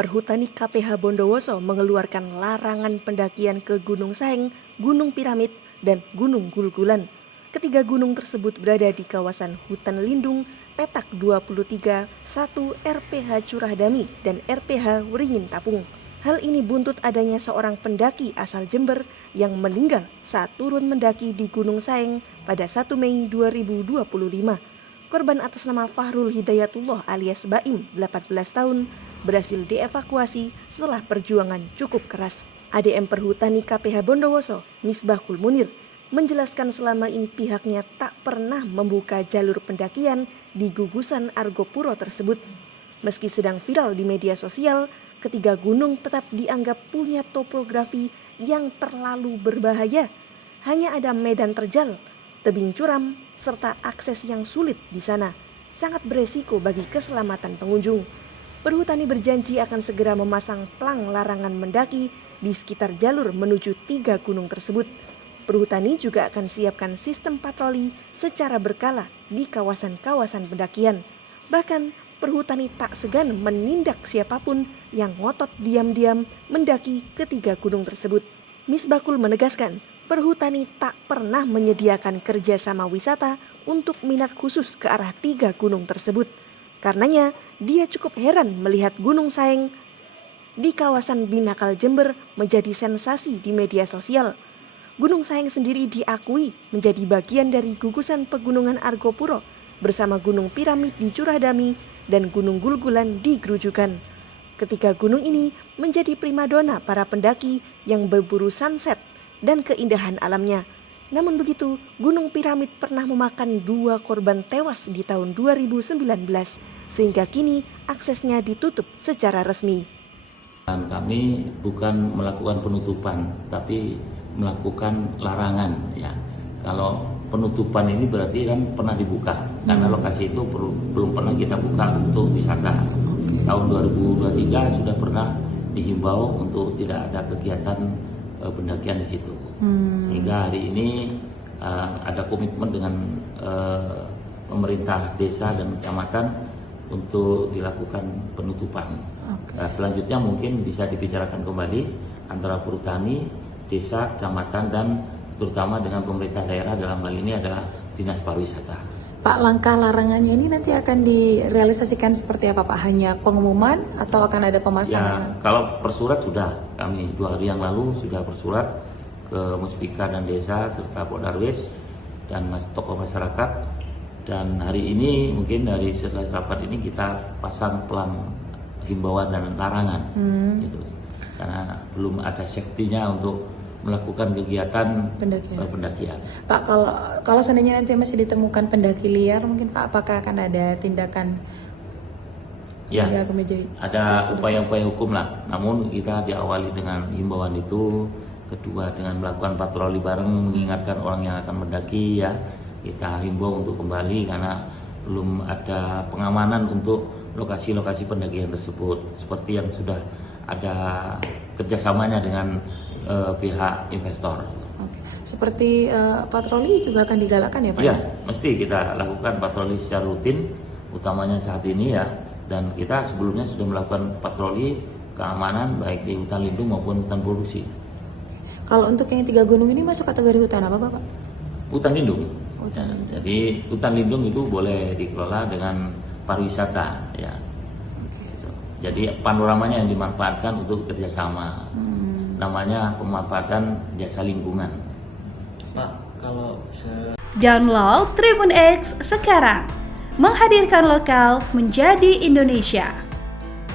Perhutani KPH Bondowoso mengeluarkan larangan pendakian ke Gunung Saheng, Gunung Piramid, dan Gunung Gulgulan. Ketiga gunung tersebut berada di kawasan hutan lindung petak 23 1 RPH Curah Dami dan RPH Wringin Tapung. Hal ini buntut adanya seorang pendaki asal Jember yang meninggal saat turun mendaki di Gunung Saheng pada 1 Mei 2025. Korban atas nama Fahrul Hidayatullah alias Baim, 18 tahun, berhasil dievakuasi setelah perjuangan cukup keras. ADM Perhutani KPH Bondowoso, Misbahul Munir, menjelaskan selama ini pihaknya tak pernah membuka jalur pendakian di gugusan Argopuro tersebut. Meski sedang viral di media sosial, ketiga gunung tetap dianggap punya topografi yang terlalu berbahaya. Hanya ada medan terjal, tebing curam, serta akses yang sulit di sana. Sangat beresiko bagi keselamatan pengunjung. Perhutani berjanji akan segera memasang plang larangan mendaki di sekitar jalur menuju 3 gunung tersebut. Perhutani juga akan siapkan sistem patroli secara berkala di kawasan-kawasan pendakian. Bahkan Perhutani tak segan menindak siapapun yang ngotot diam-diam mendaki ketiga gunung tersebut. Misbahul menegaskan, Perhutani tak pernah menyediakan kerjasama wisata untuk minat khusus ke arah 3 gunung tersebut. Karenanya, dia cukup heran melihat Gunung Saheng di kawasan Binakal Jember menjadi sensasi di media sosial. Gunung Saheng sendiri diakui menjadi bagian dari gugusan pegunungan Argopuro bersama Gunung Piramid di Curah Dami dan Gunung Gulgulan di Grujugan. Ketiga gunung ini menjadi primadona para pendaki yang berburu sunset dan keindahan alamnya. Namun begitu, Gunung Piramid pernah memakan 2 korban tewas di tahun 2019, sehingga kini aksesnya ditutup secara resmi. Kami bukan melakukan penutupan, tapi melakukan larangan. Ya. Kalau penutupan ini berarti kan pernah dibuka, karena lokasi itu belum pernah kita buka untuk wisata. Tahun 2023 sudah pernah dihimbau untuk tidak ada kegiatan pendakian di situ. Sehingga hari ini ada komitmen dengan pemerintah desa dan kecamatan untuk dilakukan penutupan. Selanjutnya mungkin bisa dibicarakan kembali antara Perhutani, desa, kecamatan, dan terutama dengan pemerintah daerah, dalam hal ini adalah Dinas Pariwisata. Pak, langkah larangannya ini nanti akan direalisasikan seperti apa Pak? Hanya pengumuman atau akan ada pemasangan? Ya, kalau persurat sudah, kami 2 hari yang lalu sudah bersurat ke Muspika dan desa serta Podarwes dan tokoh masyarakat, dan hari ini mungkin dari setelah rapat ini kita pasang plang himbauan dan larangan gitu. Karena belum ada safety-nya untuk melakukan kegiatan pendakian. Pak, kalau seandainya nanti masih ditemukan pendaki liar, mungkin Pak, apakah akan ada tindakan? Ya, ada upaya-upaya hukum lah. Namun kita diawali dengan himbauan itu, kedua dengan melakukan patroli bareng, mengingatkan orang yang akan mendaki ya. Kita himbau untuk kembali karena belum ada pengamanan untuk lokasi-lokasi pendakian tersebut. Seperti yang sudah ada kerjasamanya dengan pihak investor. Oke. Seperti patroli juga akan digalakkan ya Pak? Iya, mesti kita lakukan patroli secara rutin, utamanya saat ini ya. Dan kita sebelumnya sudah melakukan patroli keamanan baik di hutan lindung maupun hutan produksi. Kalau untuk yang 3 gunung ini masuk kategori hutan apa Pak? Hutan lindung. Jadi hutan lindung itu boleh dikelola dengan pariwisata ya. Jadi panoramanya yang dimanfaatkan untuk kerjasama. Namanya pemanfaatan jasa lingkungan. Pak, kalau download Tribun X sekarang, menghadirkan lokal menjadi Indonesia.